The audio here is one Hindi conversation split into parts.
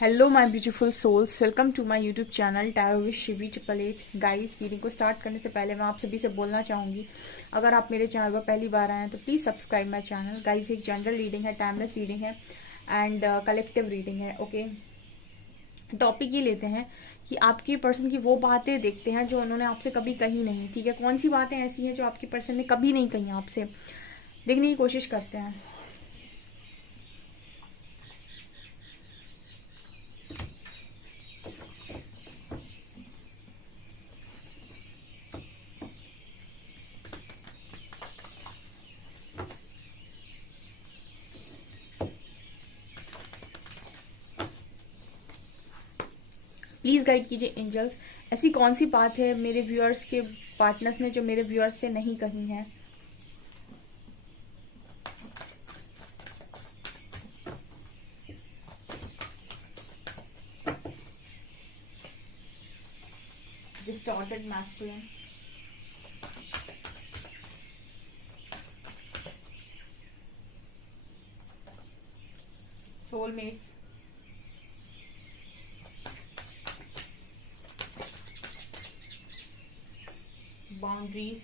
Hello my beautiful souls, welcome to my YouTube channel tarot with Shivi 888। Guys, reading को स्टार्ट करने से पहले मैं आप सभी से बोलना चाहूंगी, अगर आप मेरे चैनल पर पहली बार आए हैं तो please subscribe my channel. Guys, एक जनरल रीडिंग है, टाइमलेस रीडिंग है एंड कलेक्टिव रीडिंग है। ओके, टॉपिक ये लेते हैं कि आपके पर्सन की वो बातें देखते हैं जो उन्होंने आपसे कभी कही नहीं। ठीक है, कौन सी बातें ऐसी हैं जो आपके पर्सन ने कभी नहीं कही आपसे, देखने की कोशिश करते हैं। प्लीज गाइड कीजिए एंजल्स, ऐसी कौन सी बात है मेरे व्यूअर्स के पार्टनर्स ने जो मेरे व्यूअर्स से नहीं कही है। Distorted masculine, soulmates, boundaries,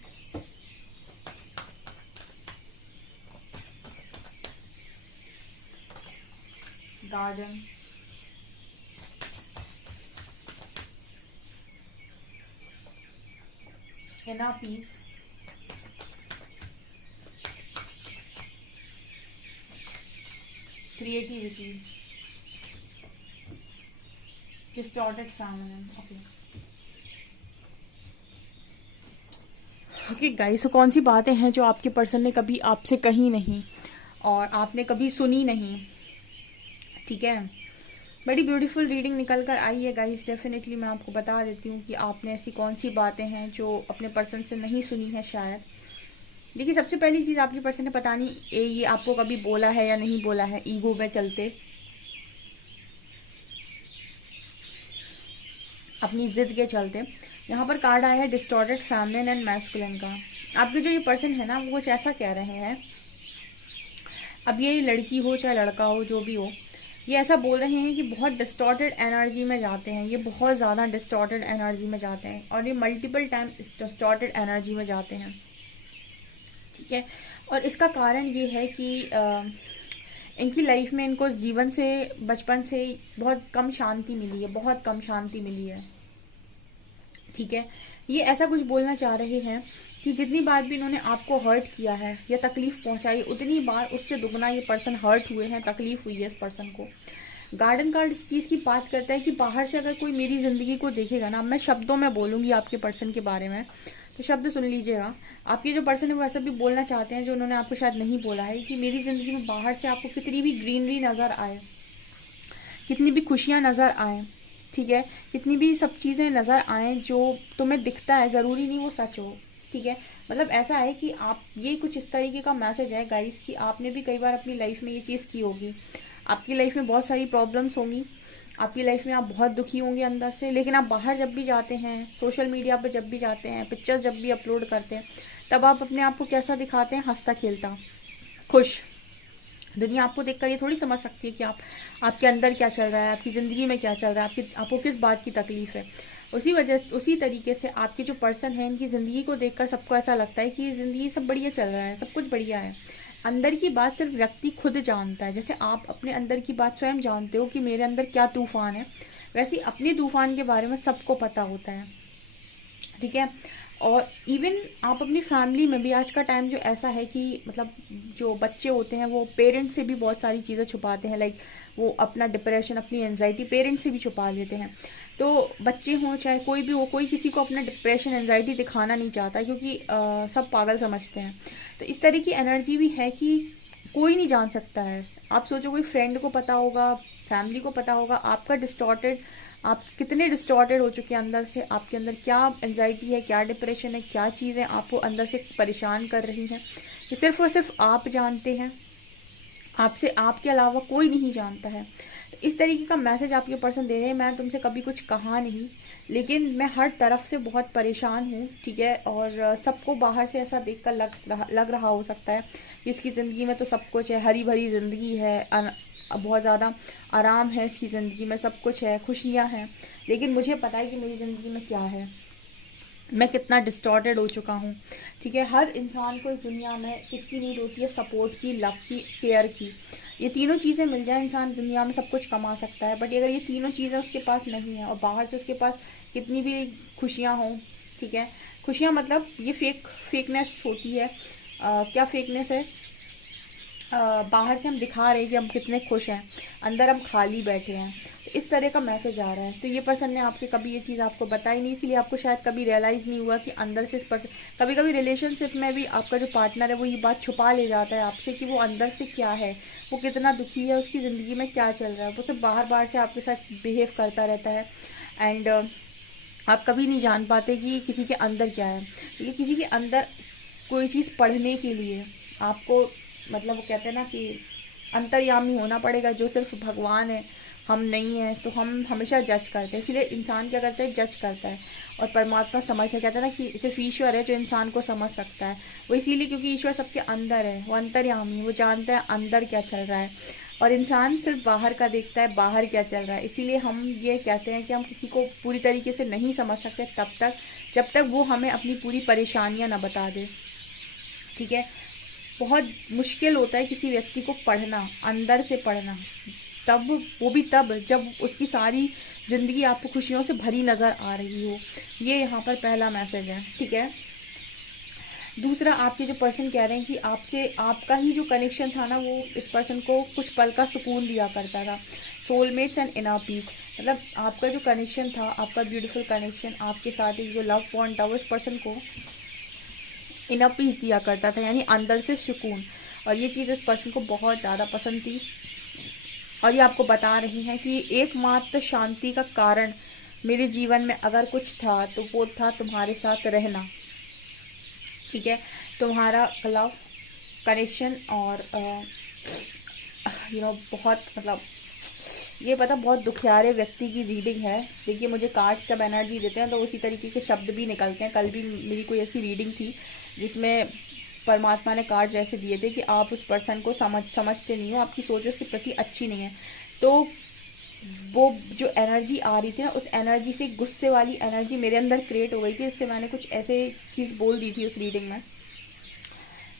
garden, inner peace, creativity, distorted feminine. Okay guys, तो कौन सी बातें हैं जो आपके पर्सन ने कभी आपसे कही नहीं और आपने कभी सुनी नहीं। ठीक है, बड़ी ब्यूटीफुल रीडिंग निकल कर आई है गाइस। डेफिनेटली मैं आपको बता देती हूँ कि आपने ऐसी कौन सी बातें हैं जो अपने पर्सन से नहीं सुनी है शायद। देखिए, सबसे पहली चीज आपके पर्सन ने पता नहीं ये आपको कभी बोला है या नहीं बोला है, ईगो में चलते, अपनी जिद के चलते। यहाँ पर कार्ड आया है डिस्टॉर्टेड फेमिनिन एंड मैस्कुलिन का। आपके जो ये पर्सन है ना, वो कुछ ऐसा कह रहे हैं, अब ये लड़की हो चाहे लड़का हो, जो भी हो, ये ऐसा बोल रहे हैं कि बहुत डिस्टॉर्टेड एनर्जी में जाते हैं, ये बहुत ज़्यादा डिस्टॉर्टेड एनर्जी में जाते हैं और ये मल्टीपल टाइम डिस्टॉर्टेड एनर्जी में जाते हैं। ठीक है, और इसका कारण ये है कि इनकी लाइफ में इनको जीवन से, बचपन से बहुत कम शांति मिली है, बहुत कम शांति मिली है। ठीक है, ये ऐसा कुछ बोलना चाह रहे हैं कि जितनी बार भी इन्होंने आपको हर्ट किया है या तकलीफ पहुंचाई, उतनी बार उससे दुगना ये पर्सन हर्ट हुए हैं, तकलीफ हुई है इस पर्सन को। गार्डन कार्ड इस चीज की बात करता है कि बाहर से अगर कोई मेरी जिंदगी को देखेगा ना, मैं शब्दों में बोलूंगी आपके पर्सन के बारे में, तो शब्द सुन लीजिएगा। आपके जो पर्सन है वो ऐसा भी बोलना चाहते हैं जो उन्होंने आपको शायद नहीं बोला है, कि मेरी जिंदगी में बाहर से आपको कितनी भी ग्रीनरी नजर आए, कितनी भी खुशियां नजर आए, ठीक है, कितनी भी सब चीजें नजर आए जो तुम्हें दिखता है, जरूरी नहीं वो सच हो। ठीक है, मतलब ऐसा है कि आप, ये कुछ इस तरीके का मैसेज है गाइस कि आपने भी कई बार अपनी लाइफ में ये चीज की होगी। आपकी लाइफ में बहुत सारी प्रॉब्लम्स होंगी, आपकी लाइफ में आप बहुत दुखी होंगे अंदर से, लेकिन आप बाहर जब भी जाते हैं, सोशल मीडिया पर जब भी जाते हैं, पिक्चर्स जब भी अपलोड करते हैं, तब आप अपने आप को कैसा दिखाते हैं, हंसता खेलता, खुश। दुनिया आपको देखकर ये थोड़ी समझ सकती है कि आपके अंदर क्या चल रहा है, आपकी जिंदगी में क्या चल रहा है, आपको किस बात की तकलीफ है। उसी तरीके से आपके जो पर्सन है, इनकी जिंदगी को देखकर सबको ऐसा लगता है कि ये जिंदगी सब बढ़िया चल रहा है, सब कुछ बढ़िया है। अंदर की बात सिर्फ व्यक्ति खुद जानता है। जैसे आप अपने अंदर की बात स्वयं जानते हो कि मेरे अंदर क्या तूफान है, वैसे अपने तूफान के बारे में सबको पता होता है। ठीक है, और इवन आप अपनी फैमिली में भी, आज का टाइम जो ऐसा है कि मतलब जो बच्चे होते हैं वो पेरेंट्स से भी बहुत सारी चीज़ें छुपाते हैं, लाइक वो अपना डिप्रेशन, अपनी एंजाइटी पेरेंट्स से भी छुपा लेते हैं। तो बच्चे हों चाहे कोई भी हो, कोई किसी को अपना डिप्रेशन, एंजाइटी दिखाना नहीं चाहता, क्योंकि सब पागल समझते हैं। तो इस तरह की एनर्जी भी है कि कोई नहीं जान सकता है। आप सोचो कोई फ्रेंड को पता होगा, फैमिली को पता होगा आपका डिस्टॉर्टेड, आप कितने डिस्टॉर्टेड हो चुके हैं अंदर से, आपके अंदर क्या एंजाइटी है, क्या डिप्रेशन है, क्या चीज़ें आपको अंदर से परेशान कर रही हैं, ये सिर्फ और सिर्फ आप जानते हैं, आपसे, आपके अलावा कोई नहीं जानता है। तो इस तरीके का मैसेज आपके पर्सन दे रहे हैं, मैं तुमसे कभी कुछ कहा नहीं, लेकिन मैं हर तरफ से बहुत परेशान हूँ। ठीक है, और सबको बाहर से ऐसा देखकर लग रहा हो सकता है कि इसकी ज़िंदगी में तो सब कुछ है, हरी भरी ज़िंदगी है, बहुत ज़्यादा आराम है इसकी ज़िंदगी में, सब कुछ है, खुशियाँ हैं, लेकिन मुझे पता है कि मेरी ज़िंदगी में क्या है, मैं कितना डिस्टॉर्टेड हो चुका हूँ। ठीक है, हर इंसान को इस दुनिया में किसकी नीड होती है? सपोर्ट की, लव की, केयर की। ये तीनों चीज़ें मिल जाए इंसान दुनिया में सब कुछ कमा सकता है, बट अगर ये तीनों चीज़ें उसके पास नहीं है और बाहर से उसके पास कितनी भी खुशियाँ हों, ठीक है, खुशियाँ मतलब ये फेकनेस होती है। क्या फेकनेस है? बाहर से हम दिखा रहे हैं कि हम कितने खुश हैं, अंदर हम खाली बैठे हैं, तो इस तरह का मैसेज आ रहा है। तो ये पर्सन ने आपसे कभी ये चीज़ आपको बताई नहीं, इसलिए आपको शायद कभी रियलाइज़ नहीं हुआ कि अंदर से इस पर्सन, कभी कभी रिलेशनशिप में भी आपका जो पार्टनर है वो ये बात छुपा ले जाता है आपसे कि वो अंदर से क्या है, वो कितना दुखी है, उसकी ज़िंदगी में क्या चल रहा है। वो सिर्फ बाहर बाहर से आपके साथ बिहेव करता रहता है, एंड आप कभी नहीं जान पाते कि किसी के अंदर क्या है। ये किसी के अंदर कोई चीज़ पढ़ने के लिए आपको, मतलब वो कहते हैं ना कि अंतर्यामी होना पड़ेगा, जो सिर्फ भगवान है, हम नहीं हैं। तो हम हमेशा जज करते हैं, इसलिए इंसान क्या करता है? जज करता है, और परमात्मा समझता है। कहते हैं ना कि सिर्फ ईश्वर है जो इंसान को समझ सकता है, वो इसीलिए क्योंकि ईश्वर सबके अंदर है, वो अंतर्यामी, वो जानता है अंदर क्या चल रहा है, और इंसान सिर्फ बाहर का देखता है, बाहर क्या चल रहा है। इसीलिए हम ये कहते हैं कि हम किसी को पूरी तरीके से नहीं समझ सकते तब तक जब तक वो हमें अपनी पूरी परेशानियां ना बता दे। ठीक है, बहुत मुश्किल होता है किसी व्यक्ति को पढ़ना, अंदर से पढ़ना, तब वो भी तब जब उसकी सारी जिंदगी आपको खुशियों से भरी नज़र आ रही हो। ये यहाँ पर पहला मैसेज है। ठीक है, दूसरा, आपके जो पर्सन कह रहे हैं कि आपसे आपका ही जो कनेक्शन था ना, वो इस पर्सन को कुछ पल का सुकून दिया करता था। सोलमेट्स एंड इनर पीस, मतलब आपका जो कनेक्शन था, आपका ब्यूटीफुल कनेक्शन, आपके साथ एक जो लव बॉन्ड था, वो इस पर्सन को इनर पीस दिया करता था, यानी अंदर से सुकून। और ये चीज़ इस पर्सन को बहुत ज़्यादा पसंद थी, और ये आपको बता रही हैं कि एकमात्र शांति का कारण मेरे जीवन में अगर कुछ था तो वो था तुम्हारे साथ रहना। ठीक है, तुम्हारा लव कनेक्शन, और बहुत, मतलब ये पता बहुत दुखियारे व्यक्ति की रीडिंग है। देखिए, मुझे कार्ड्स जब एनर्जी देते हैं तो उसी तरीके के शब्द भी निकलते हैं। कल भी मेरी कोई ऐसी रीडिंग थी जिसमें परमात्मा ने कार्ड्स ऐसे दिए थे कि आप उस पर्सन को समझते नहीं हो, आपकी सोच उसके प्रति अच्छी नहीं है। तो वो जो एनर्जी आ रही थी ना, उस एनर्जी से गुस्से वाली एनर्जी मेरे अंदर क्रिएट हो गई थी, इससे मैंने कुछ ऐसे चीज़ बोल दी थी उस रीडिंग में।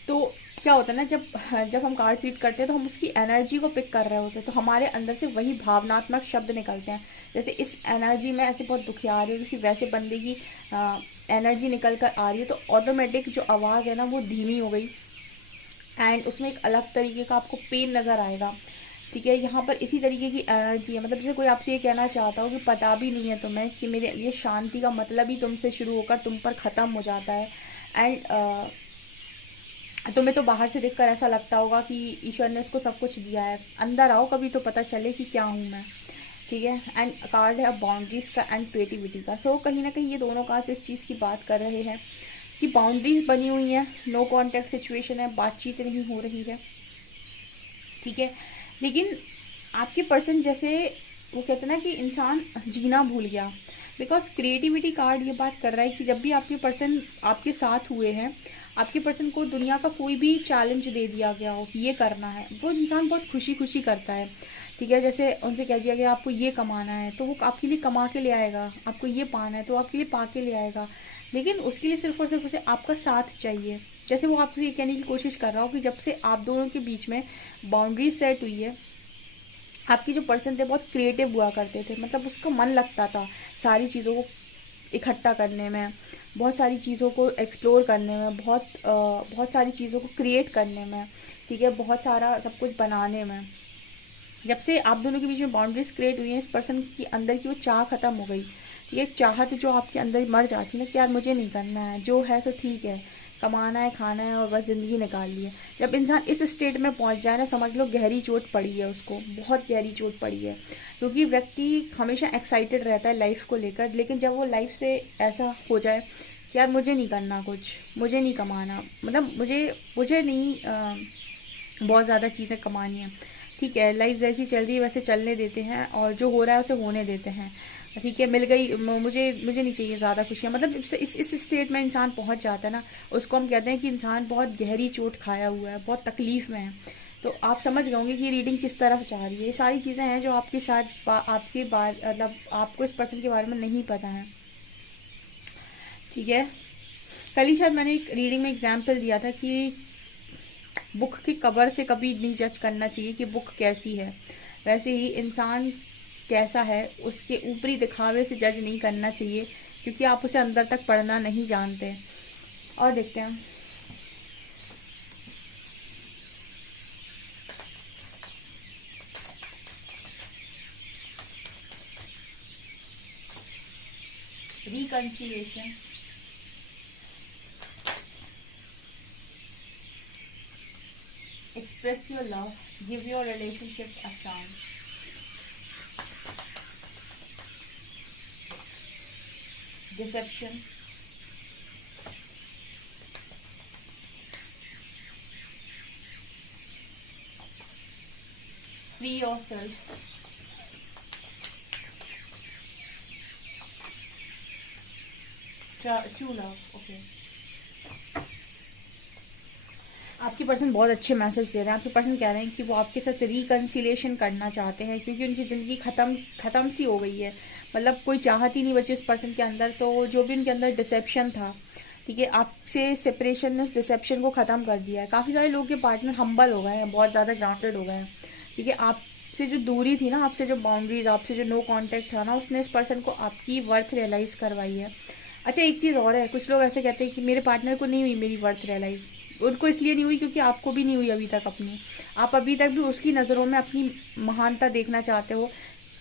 तो क्या होता है ना, जब हम कार्ड रीड करते हैं तो हम उसकी एनर्जी को पिक कर रहे होते हैं, तो हमारे अंदर से वही भावनात्मक शब्द निकलते हैं। जैसे इस एनर्जी में ऐसे बहुत दुखियार है, किसी वैसे बंदे की एनर्जी निकल कर आ रही है, तो ऑटोमेटिक जो आवाज़ है ना वो धीमी हो गई, एंड उसमें एक अलग तरीके का आपको पेन नज़र आएगा। ठीक है, यहाँ पर इसी तरीके की एनर्जी है। मतलब जैसे कोई आपसे ये कहना चाहता हो कि पता भी नहीं है तुम्हें कि मेरे लिए शांति का मतलब ही तुमसे शुरू होकर तुम पर ख़त्म हो जाता है, एंड तुम्हें तो बाहर से देखकर ऐसा लगता होगा कि ईश्वर ने उसको सब कुछ दिया है, अंदर आओ कभी तो पता चले कि क्या हूँ मैं। ठीक है, एंड कार्ड है बाउंड्रीज का एंड क्रिएटिविटी का। सो कहीं ना कहीं ये दोनों कार्ड इस चीज़ की बात कर रहे हैं कि बाउंड्रीज बनी हुई है, नो कॉन्टैक्ट सिचुएशन है, बातचीत नहीं हो रही है। ठीक है, लेकिन आपके पर्सन, जैसे वो कहते हैं ना कि इंसान जीना भूल गया, बिकॉज क्रिएटिविटी कार्ड ये बात कर रहा है कि जब भी आपके पर्सन आपके साथ हुए हैं, आपके पर्सन को दुनिया का कोई भी चैलेंज दे दिया गया हो कि ये करना है, वो इंसान बहुत खुशी खुशी करता है। ठीक है, जैसे उनसे कह दिया गया आपको ये कमाना है तो वो आपके लिए कमा के ले आएगा, आपको ये पाना है तो आपके लिए पा के ले आएगा, लेकिन उसके लिए सिर्फ और सिर्फ उसे आपका साथ चाहिए। जैसे वो आपसे ये कहने की कोशिश कर रहा हो कि जब से आप दोनों के बीच में बाउंड्री सेट हुई है, आपके जो पर्सन थे बहुत क्रिएटिव हुआ करते थे, मतलब उसका मन लगता था सारी चीज़ों को इकट्ठा करने में, बहुत सारी चीज़ों को एक्सप्लोर करने में, बहुत सारी चीज़ों को क्रिएट करने में। ठीक है, बहुत सारा सब कुछ बनाने में। जब से आप दोनों के बीच में बाउंड्रीज क्रिएट हुई हैं, इस पर्सन की अंदर की वो चाह खत्म हो गई। ये चाहत जो आपके अंदर मर जाती है ना कि यार मुझे नहीं करना है, जो है सो ठीक है, कमाना है, खाना है और बस ज़िंदगी निकाल ली है। जब इंसान इस स्टेट में पहुंच जाए ना, समझ लो गहरी चोट पड़ी है उसको, बहुत गहरी चोट पड़ी है। क्योंकि व्यक्ति हमेशा एक्साइटेड रहता है लाइफ को लेकर, लेकिन जब वो लाइफ से ऐसा हो जाए कि यार मुझे नहीं करना कुछ, मुझे नहीं कमाना, मतलब मुझे नहीं बहुत ज़्यादा चीज़ें कमानी है, ठीक है, लाइफ जैसी चल रही है वैसे चलने देते हैं और जो हो रहा है उसे होने देते हैं। ठीक है, मिल गई, मुझे नहीं चाहिए ज़्यादा खुशियाँ। मतलब इस स्टेट में इंसान पहुंच जाता है ना, उसको हम कहते हैं कि इंसान बहुत गहरी चोट खाया हुआ है, बहुत तकलीफ़ में है। तो आप समझ गए होंगे कि रीडिंग किस तरफ जा रही है। ये सारी चीज़ें हैं जो आपके शायद आपके बारे मतलब आपको इस पर्सन के बारे में नहीं पता है, ठीक है। कल ही शायद मैंने एक रीडिंग में एग्जाम्पल दिया था कि बुक की कवर से कभी नहीं जज करना चाहिए कि बुक कैसी है, वैसे ही इंसान कैसा है उसके ऊपरी दिखावे से जज नहीं करना चाहिए, क्योंकि आप उसे अंदर तक पढ़ना नहीं जानते। और देखते हैं reconciliation, express your love, give your relationship a chance, deception, free yourself, true love। Okay, आपके पर्सन बहुत अच्छे मैसेज दे रहे हैं। आपके पर्सन कह रहे हैं कि वो आपके साथ रिकंसिलिएशन करना चाहते हैं, क्योंकि उनकी ज़िंदगी ख़त्म सी हो गई है। मतलब कोई चाहत ही नहीं बची उस पर्सन के अंदर। तो जो भी उनके अंदर डिसेप्शन था, ठीक है, आपसे सेपरेशन ने उस डिसेप्शन को ख़त्म कर दिया है। काफ़ी सारे लोग के पार्टनर हम्बल हो गए हैं, बहुत ज़्यादा ग्राउंडेड हो गए हैं, ठीक है। आपसे जो दूरी थी ना, आपसे जो बाउंड्रीज, आपसे जो नो कॉन्टेक्ट था ना, उसने इस पर्सन को आपकी वर्थ रियलाइज़ करवाई है। अच्छा, एक चीज़ और है, कुछ लोग ऐसे कहते हैं कि मेरे पार्टनर को नहीं हुई मेरी वर्थ रियलाइज़। उनको इसलिए नहीं हुई क्योंकि आपको भी नहीं हुई अभी तक अपनी। आप अभी तक भी उसकी नज़रों में अपनी महानता देखना चाहते हो,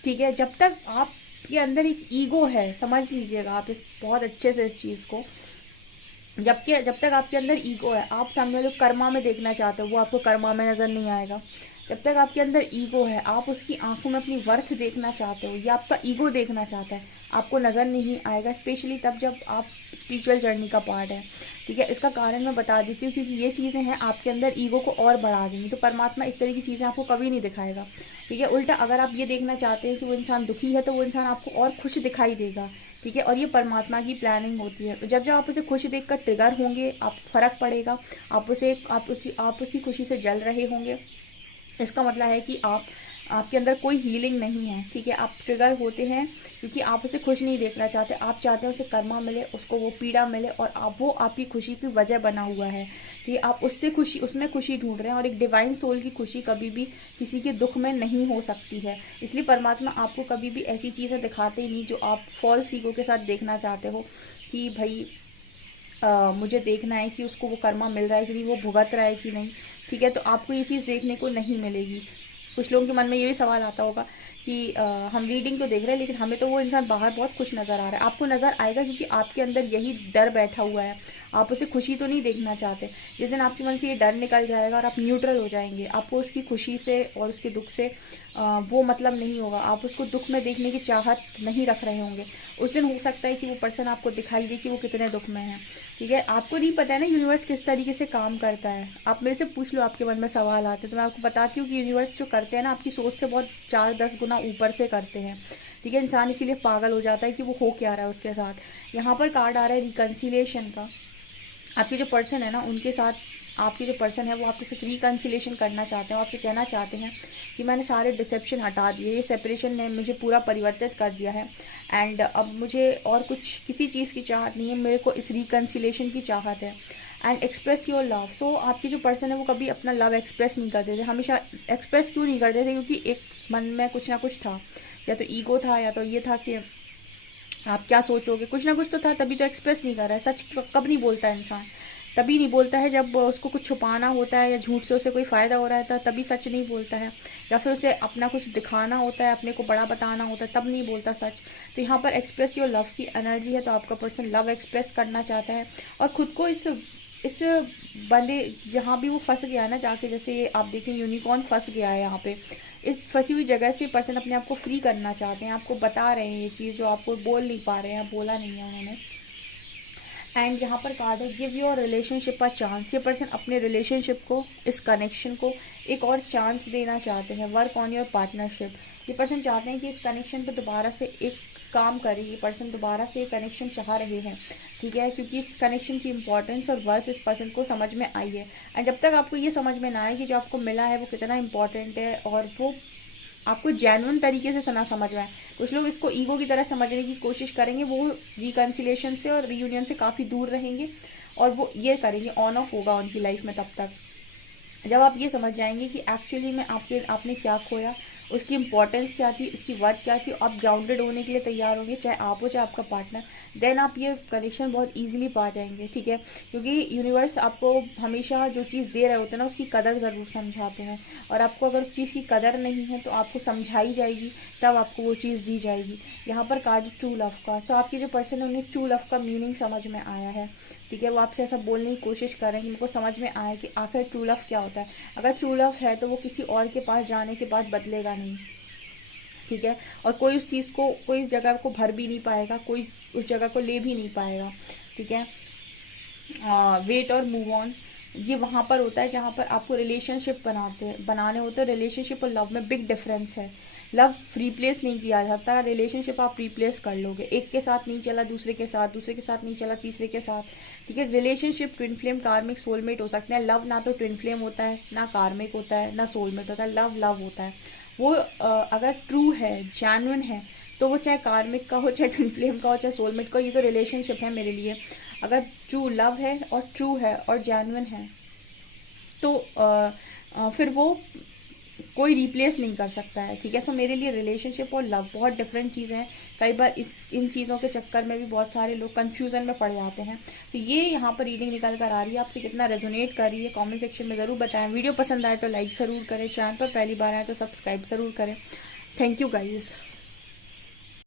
ठीक है। जब तक आपके अंदर एक ईगो है, समझ लीजिएगा आप इस बहुत अच्छे से इस चीज़ को, जब तक आपके अंदर ईगो है, आप सामने वाले कर्मा में देखना चाहते हो, वो आपको कर्मा में नज़र नहीं आएगा। जब तक आपके अंदर ईगो है, आप उसकी आंखों में अपनी वर्थ देखना चाहते हो, या आपका ईगो देखना चाहता है, आपको नज़र नहीं आएगा। स्पेशली तब जब आप स्पिरिचुअल जर्नी का पार्ट है, ठीक है। इसका कारण मैं बता देती हूँ, क्योंकि ये चीज़ें हैं आपके अंदर ईगो को और बढ़ा देंगी। तो परमात्मा इस तरह की चीज़ें आपको कभी नहीं दिखाएगा, ठीक है। उल्टा अगर आप ये देखना चाहते हैं कि वो इंसान दुखी है, तो वो इंसान आपको और खुश दिखाई देगा, ठीक है। और ये परमात्मा की प्लानिंग होती है। जब जब आप उसे खुश देखकर ट्रिगर होंगे, आप फर्क पड़ेगा, आप उसी खुशी से जल रहे होंगे, इसका मतलब है कि आपके अंदर कोई हीलिंग नहीं है, ठीक है। आप ट्रिगर होते हैं क्योंकि आप उसे खुश नहीं देखना चाहते, आप चाहते हैं उसे कर्मा मिले, उसको वो पीड़ा मिले, और वो आपकी खुशी की वजह बना हुआ है, ठीक है। आप उसमें खुशी ढूंढ रहे हैं, और एक डिवाइन सोल की खुशी कभी भी किसी के दुख में नहीं हो सकती है। इसलिए परमात्मा आपको कभी भी ऐसी चीज़ें दिखाते ही नहीं जो आप फॉल्स ईगो के साथ देखना चाहते हो, कि भाई मुझे देखना है कि उसको वो कर्मा मिल रहा है कि नहीं, वो भुगत रहा है कि नहीं, ठीक है। तो आपको ये चीज़ देखने को नहीं मिलेगी। कुछ लोगों के मन में ये भी सवाल आता होगा कि हम रीडिंग तो देख रहे हैं, लेकिन हमें तो वो इंसान बाहर बहुत खुश नज़र आ रहा है। आपको नज़र आएगा, क्योंकि आपके अंदर यही डर बैठा हुआ है। आप उसे खुशी तो नहीं देखना चाहते। जिस दिन आपके मन से ये डर निकल जाएगा और आप न्यूट्रल हो जाएंगे, आपको उसकी खुशी से और उसके दुख से वो मतलब नहीं होगा, आप उसको दुख में देखने की चाहत नहीं रख रहे होंगे, उस दिन हो सकता है कि वो पर्सन आपको दिखाई दे कि वो कितने दुख में है, ठीक है। आपको नहीं पता है ना यूनिवर्स किस तरीके से काम करता है। आप मेरे से पूछ लो, आपके मन में सवाल आते हैं तो मैं आपको बताती हूँ कि यूनिवर्स जो करते हैं ना, आपकी सोच से बहुत 4-10 गुना ऊपर से करते हैं, ठीक है। इंसान इसीलिए पागल हो जाता है कि वो हो क्या रहा है उसके साथ। यहाँ पर कार्ड आ रहा है रिकंसिलिएशन का। आपके जो पर्सन है ना, उनके साथ आपके जो पर्सन है वो आपके साथ रिकंसिलेशन करना चाहते हैं। आपसे कहना चाहते हैं कि मैंने सारे डिसेप्शन हटा दिए, ये सेपरेशन ने मुझे पूरा परिवर्तित कर दिया है, एंड अब मुझे और कुछ किसी चीज़ की चाहत नहीं है, मेरे को इस रिकंसिलेशन की चाहत है। And express your love. So आपके जो पर्सन है वो कभी अपना लव एक्सप्रेस नहीं करते थे। हमेशा एक्सप्रेस क्यों नहीं करते थे? क्योंकि एक मन में कुछ ना कुछ था, या तो ईगो था, या तो ये था कि आप क्या सोचोगे, कुछ ना कुछ तो था, तभी तो एक्सप्रेस नहीं कर रहा है। सच कब नहीं बोलता है इंसान? तभी नहीं बोलता है जब उसको कुछ छुपाना होता है, या झूठ से उसे कोई फ़ायदा हो रहा है तभी सच नहीं बोलता है, या फिर उसे अपना कुछ दिखाना होता है, अपने को बड़ा बताना होता है, तब नहीं बोलता सच। तो यहाँ पर एक्सप्रेस योर लव की एनर्जी है, तो आपका पर्सन लव एक्सप्रेस करना चाहता है, और खुद को इस बंदे जहाँ भी वो फंस गया है ना जाके, जैसे आप देखें यूनिकॉर्न फंस गया है यहाँ पे, इस फंसी हुई जगह से पर्सन अपने आप को फ्री करना चाहते हैं। आपको बता रहे हैं ये चीज़ जो आपको बोल नहीं पा रहे हैं, बोला नहीं है उन्होंने। एंड यहाँ पर कार्ड है give your relationship a chance. ये पर्सन अपने रिलेशनशिप को, इस कनेक्शन को एक और चांस देना चाहते हैं। Work on your partnership. ये पर्सन चाहते हैं कि इस कनेक्शन पर दोबारा से एक काम करे, ये पर्सन दोबारा से कनेक्शन चाह रहे हैं, ठीक है, क्योंकि इस कनेक्शन की इंपॉर्टेंस और वर्थ इस पर्सन को समझ में आई है। एंड जब तक आपको ये समझ में ना आए कि जो आपको मिला है वो कितना इंपॉर्टेंट है और वो आपको जेन्युइन तरीके से ना समझ में आए, कुछ लोग इसको ईगो की तरह समझने की कोशिश करेंगे, वो रिकन्सिलेशन से और रीयूनियन से काफ़ी दूर रहेंगे और वो ये करेंगे, ऑन ऑफ होगा उनकी लाइफ में तब तक जब आप ये समझ जाएंगे कि एक्चुअली में आपने क्या खोया, उसकी इंपॉर्टेंस क्या थी, उसकी वर्थ क्या थी, आप ग्राउंडेड होने के लिए तैयार होंगे, चाहे आप हो चाहे आपका पार्टनर, देन आप ये कनेक्शन बहुत इजीली पा जाएंगे, ठीक है। क्योंकि यूनिवर्स आपको हमेशा जो चीज़ दे रहे होते हैं ना उसकी कदर ज़रूर समझाते हैं, और आपको अगर उस चीज़ की कदर नहीं है तो आपको समझाई जाएगी, तब आपको वो चीज़ दी जाएगी। यहाँ पर कार्ड ट्रू लव का, सो आपके जो पर्सन है उन्हें ट्रू लव का मीनिंग समझ में आया है, ठीक है। वो आपसे ऐसा बोलने की कोशिश कर रहे हैं, उनको समझ में आया कि आखिर ट्रू लव क्या होता है। अगर ट्रू लव है तो वो किसी और के पास जाने के बाद बदलेगा नहीं, ठीक है, और कोई उस चीज़ को, कोई इस जगह को भर भी नहीं पाएगा, कोई उस जगह को ले भी नहीं पाएगा, ठीक है। वेट और मूव ऑन, ये वहाँ पर होता है जहाँ पर आपको रिलेशनशिप बनाने होते हैं। रिलेशनशिप और लव में बिग डिफरेंस है। लव रिप्लेस नहीं किया जाता, रिलेशनशिप आप रिप्लेस कर लोगे, एक के साथ नहीं चला दूसरे के साथ, दूसरे के साथ नहीं चला तीसरे के साथ, ठीक है। रिलेशनशिप ट्विन फ्लेम, कार्मिक, सोलमेट हो सकते हैं। लव ना तो ट्विन फ्लेम होता है, ना कार्मिक होता है, ना सोलमेट होता है। लव लव होता है, वो अगर ट्रू है, जेन्युइन है, तो वो चाहे कार्मिक का हो, चाहे ट्विन फ्लेम का हो, चाहे सोलमेट का हो, ये तो रिलेशनशिप है मेरे लिए। अगर ट्रू लव है और ट्रू है और जेन्युइन है तो फिर वो कोई रिप्लेस नहीं कर सकता है, ठीक है। सो मेरे लिए रिलेशनशिप और लव बहुत डिफरेंट चीज़ें हैं। कई बार इन चीज़ों के चक्कर में भी बहुत सारे लोग कंफ्यूजन में पड़ जाते हैं। तो ये यहाँ पर रीडिंग निकल कर आ रही है, आपसे कितना रेजोनेट कर रही है कमेंट सेक्शन में ज़रूर बताएं। वीडियो पसंद आए तो लाइक ज़रूर करें, चैनल पर पहली बार आए तो सब्सक्राइब ज़रूर करें। Thank you guys.